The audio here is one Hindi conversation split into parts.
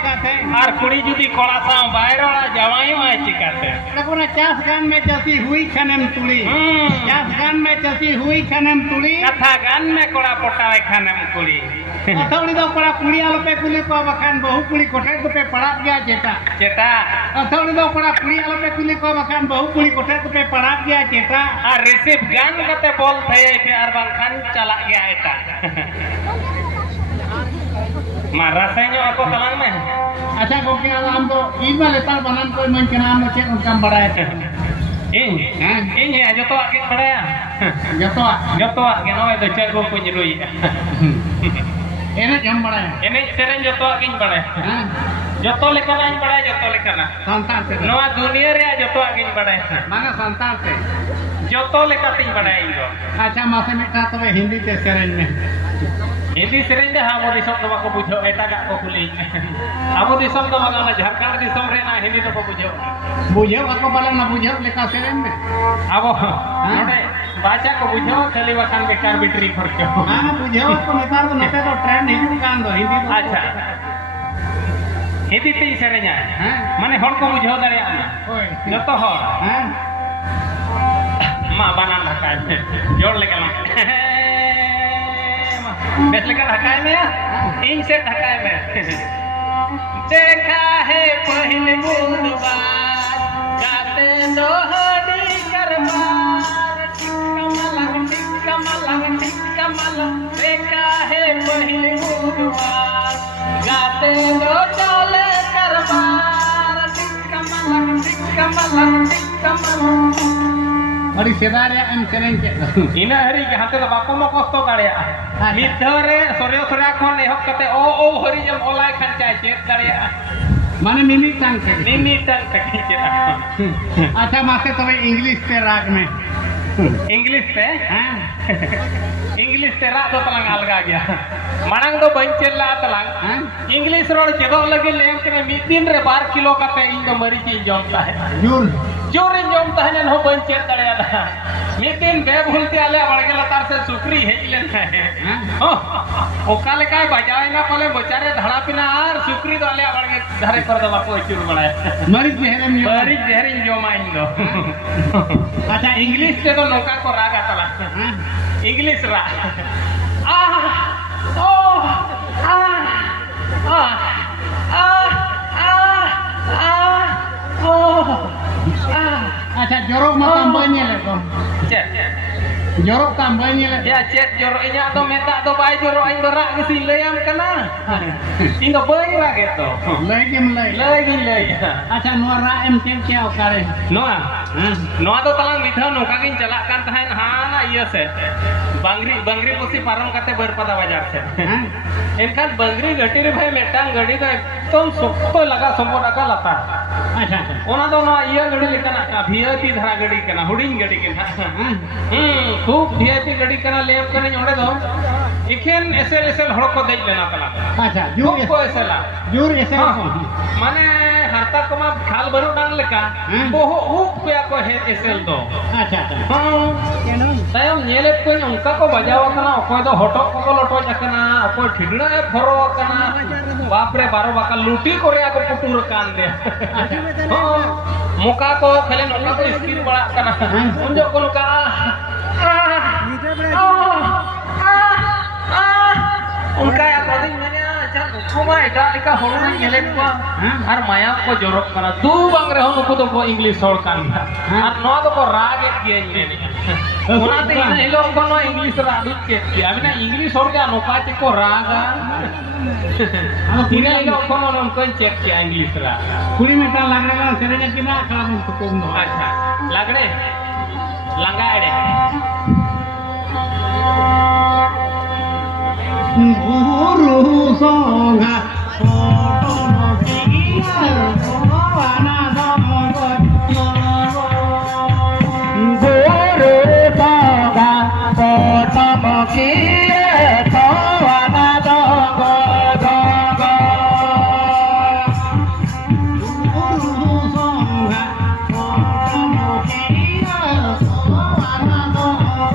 चिकाते और कुड़ी जुदी कोड़ा साव बायरोड़ा जवाई में चिकाते देखो चास गान में चसी हुई खनम तुली चास गान में चसी हुई खनम तुली कथा गान में कोड़ा पटावे खनम कुड़ी अथौड़ी दो कोड़ा कुड़ी आलो पे कुली को बखान बहु कुड़ी कोठे को पे पड़ा गया चेटा चेटा अथौड़ी दो कोड़ा कुड़ी आलो पे कुली को बखान बहु कुड़ी कोठे को पे पड़ा गया चेटा और रिसीव गान कते बोल थे पे और बांखान चला गया एटा मारा सेño ako talang में अच्छा गोके हम तो इन में लेता बनन कोई मन के नाम में चेक उनका बड़ा है इन है जो तो आगे बड़ाया जो तो के नोय तो चेक को कुजरुई एने जम बड़ा है एने सेरेन जो तो आगे बड़ाया जो तो लेकर आइन बड़ाया जो तो लेकर ना संतान से नोआ दुनिया रे जो तो आगे बड़ाया माने संतान से जो तो लेकर तीन बड़ाया इनको अच्छा मासे में का तो हिंदी ते सेरेन में हिंदी सेरेन दे हम दिसम तो को बुझो एटा का को कुली हम दिसम तो मगा झारखंड दिसम रे ना हिंदी तो को बुझो ako bala na buझो लेका सेरेन में अब नोडे बाचा को बुझो खाली बखान बेकार बिटरी फरके हां बुझो को नेतार तो नते तो ट्रेंड हिंदी कान दो हिंदी तो अच्छा हिंदी ते सेरेन है माने हर को बुझो दरिया ओए जतो हर हां मा बनान रखा है जोड़ लेके बेस लेकर ढकाए में इन से ढकाए में देखा है पहले बुधवार गाते दोहरी करमार कमल देखा है पहले बुधवार गाते दो चले करमार कमल अड़ी सेदार या एम सेरेन के इना हरी के हाथे बाको म कष्ट दाड़िया मिथरे सोरियो सोरिया खन एहब कते ओ हरी जम ओलाय खन चाय चेक दाड़िया माने मिमी टांग के चेक अच्छा मासे तो इंग्लिश ते राग में इंग्लिश ते इंग्लिश ते राग तो तलंग अलगा गया मांग दो बंचेला तलंग इंग्लिश रोड चेदो लगे लेम के मी दिन रे 12 किलो कते इन तो मरी चीज जमता है जोर जम तहने हो बंचेत दड़िया मितिन बे भूलते आले बड़गे लतार से सुकरी हेज लेन है ओका लेका बजावे ना पले बेचारे धड़ा पिना आर सुकरी तो आले बड़गे धरे कर दबा को चुर बनाए मरीज जहरे जोमा इन दो अच्छा इंग्लिश से तो नौका को राग आता इंग्लिश रा आ ओ आ आ आ आ ओ अच्छा jorok mah tambahnya le kok jorok tambahnya le ya cet jorok inya to meta to bai jorok aing berak ke si leam kana tinggal beung lah gitu lagi अच्छा noa ra em cek cek okare noa to talang midha noka gin chalak kan tahen hana iya se bangri pusi param kate berpada bajar se एनखान Bangri गटी रे भाई मेटांग गड़ी तो एकदम सोक्तो लगा संबोड का लता अच्छा ओना तो ना इया गड़ी लेकना का वीआईपी धरा गड़ी कना हुडिंग गड़ी केना खूब वीआईपी गड़ी कना लेब कने ओंडे दो इखेन एसएल हड़ को देज लेना पला अच्छा जूर को एसएल माने हारता को मा खाल बरु डांग लेका बोहो उप पे को एसएल दो अच्छा केनो तायम नेले को उनका को बजाव कना ओकोय दो हटो को लटो जकना ओकोय ठिगड़ा फरो कना बाप रे बारो बाका लूटी करे को पुटुर कान दे मुका को खेले नोका को स्किल बड़ा कना उनजो को का उनका अकॉर्डिंग मैंने अच्छा कुमा एटा लेका होड़ में नेले को और माया को जोरक कना दू बांग रे हो को तो इंग्लिश होड़ कान और नो तो को राग एक के ने ओनाते इन हेलो को नो इंग्लिश राग के अभी ना इंग्लिश होड़ का नोका को राग इन हेलो को नो उनको चेक किया इंग्लिश राग कुड़ी में ता लागरे का सेरेने किना काम को दो अच्छा लागरे लंगाड़े guru songa foto mokia wana songo guru songa foto mokia wana songo guru songa foto mokia wana songo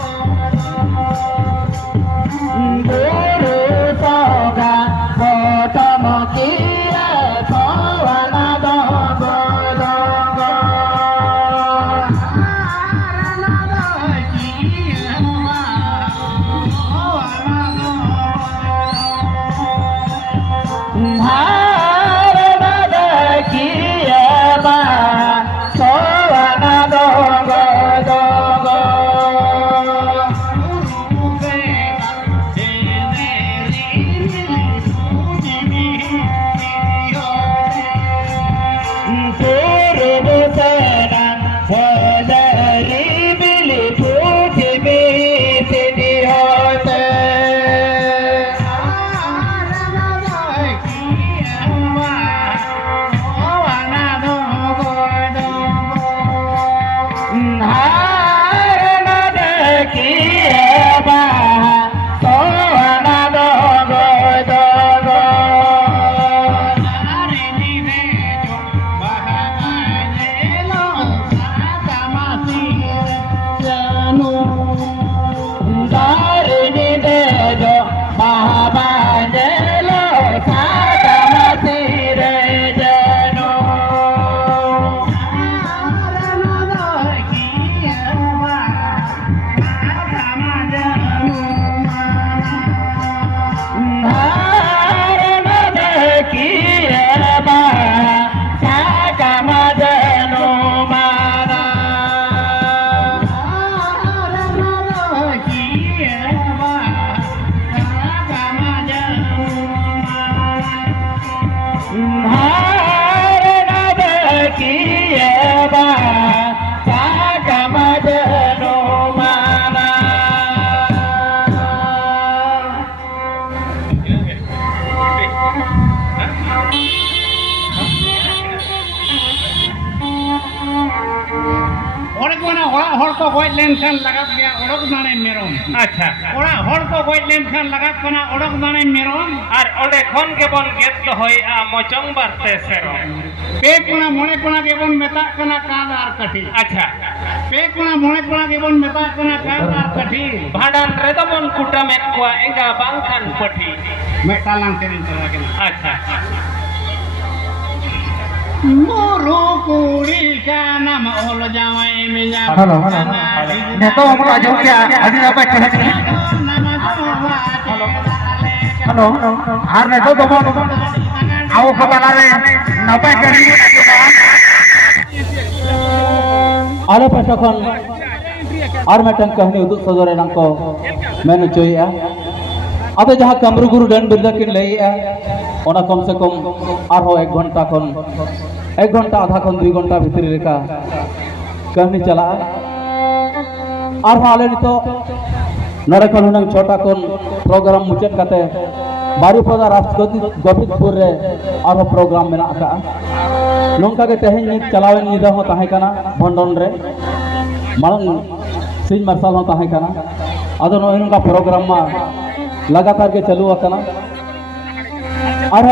को गज लेनखान लागत गया ओडक दाने मेरम अच्छा ओड़ा हर को गज लेनखान लागत कना ओडक दाने मेरम और ओडे खन के बन गेट द होय आ मोचंग बारते सेरो पे कोना मोने कोना के बन मेता कना काद आर कठी अच्छा पे कोना मोने कोना के बन मेता कना काद आर कठी भाडान रे द बन कुटा में को एंगा बांखान पठी मेटालांग सेरिन चला के अच्छा मोरो कुड़ी का नाम ओल जावाई मिया हेलो नेतो हमरो आजम के अभी ना बैठ हेलो हेलो आर नेतो दबो आओ खबला रे नपे करी आले पटखन और मेटन कहनी उदुग सदरे नंको मेनु चोया अब जहाँ कमरू गुरु डन बिरदा किन लईया ओना कम से कम आरो 1 घंटा खन 1 घंटा आधा खन 2 घंटा भितरी रेखा कहनी चला और आले नितो नरे खन हुनंग छोटा खन प्रोग्राम मुचेत काते बारीपदा राष्ट्रपति गोविंदपुर रे आरो प्रोग्राम मेना का नोंका के तेहेन नि चलावेन निदा हो ताहे काना भंडन रे मांग सिंह मार्शल हो ताहे काना आदो नो इनका प्रोग्राम मा लगातार के चालू आकना और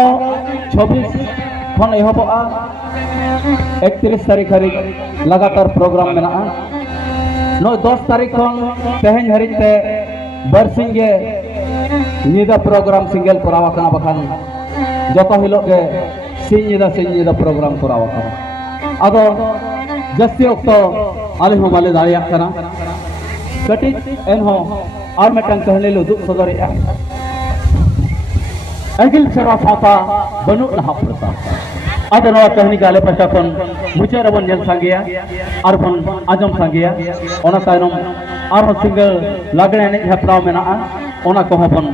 26 खन एहबा 31 तारीख हरिज लगातार प्रोग्राम मेना नो 10 तारीख खन तेहेन हरिज ते बरसिंगे निदा प्रोग्राम सिंगल करावा कना बखान जतो हिलो के सिंह प्रोग्राम करावा कना आदो जस्ती ओक्तो आले हो माले दारिया कना कटी एनहो और मेटन कहले लो दुख सदरिया अगिल सेवा फाता बनु लहा प्रता आदो नवा कहनी गाले पछाखन मुचे रबन नेल सांगिया और बन आजम सांगिया ओना तायनम और सिंगल लागणे ने हेपराव मेना ओना को बन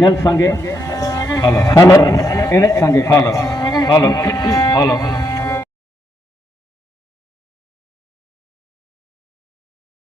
नेल सांगे हेलो हेलो एने सांगे हेलो हेलो हेलो